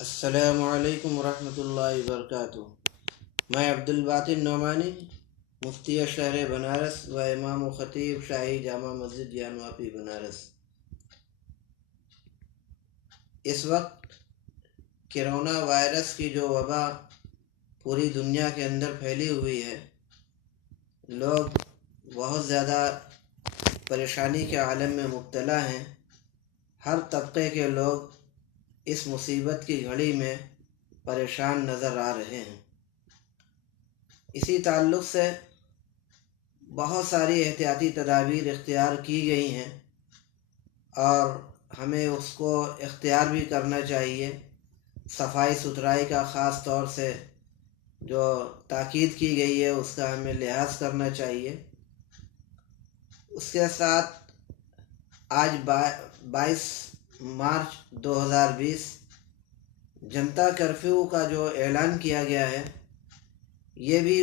السلام علیکم ورحمۃ اللہ وبرکاتہ۔ میں عبدالباقی نعمانی، مفتی شہر بنارس و امام و خطیب شاہی جامع مسجد جانواپی بنارس۔ اس وقت کرونا وائرس کی جو وبا پوری دنیا کے اندر پھیلی ہوئی ہے، لوگ بہت زیادہ پریشانی کے عالم میں مبتلا ہیں۔ ہر طبقے کے لوگ اس مصیبت کی گھڑی میں پریشان نظر آ رہے ہیں۔ اسی تعلق سے بہت ساری احتیاطی تدابیر اختیار کی گئی ہیں اور ہمیں اس کو اختیار بھی کرنا چاہیے۔ صفائی ستھرائی کا خاص طور سے جو تاکید کی گئی ہے اس کا ہمیں لحاظ کرنا چاہیے۔ اس کے ساتھ آج 22 مارچ 2020 جنتا کرفیو کا جو اعلان کیا گیا ہے، یہ بھی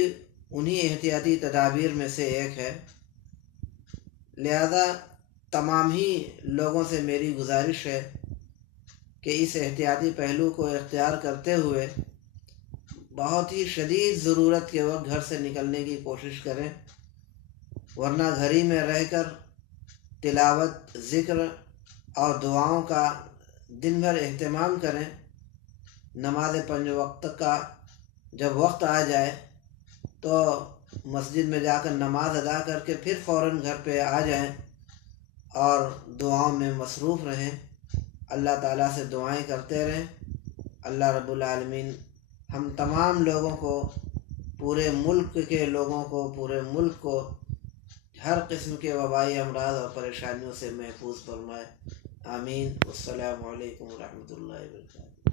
انہی احتیاطی تدابیر میں سے ایک ہے۔ لہذا تمام ہی لوگوں سے میری گزارش ہے کہ اس احتیاطی پہلو کو اختیار کرتے ہوئے بہت ہی شدید ضرورت کے وقت گھر سے نکلنے کی کوشش کریں، ورنہ گھر ہی میں رہ کر تلاوت، ذکر اور دعاؤں کا دن بھر اہتمام کریں۔ نماز 5 وقت کا جب وقت آ جائے تو مسجد میں جا کر نماز ادا کر کے پھر فوراً گھر پہ آ جائیں اور دعاؤں میں مصروف رہیں۔ اللہ تعالیٰ سے دعائیں کرتے رہیں۔ اللہ رب العالمین ہم تمام لوگوں کو، پورے ملک کے لوگوں کو، پورے ملک کو ہر قسم کے وبائی امراض اور پریشانیوں سے محفوظ فرمائے۔ آمین۔ السلام علیکم ورحمۃ اللہ وبرکاتہ۔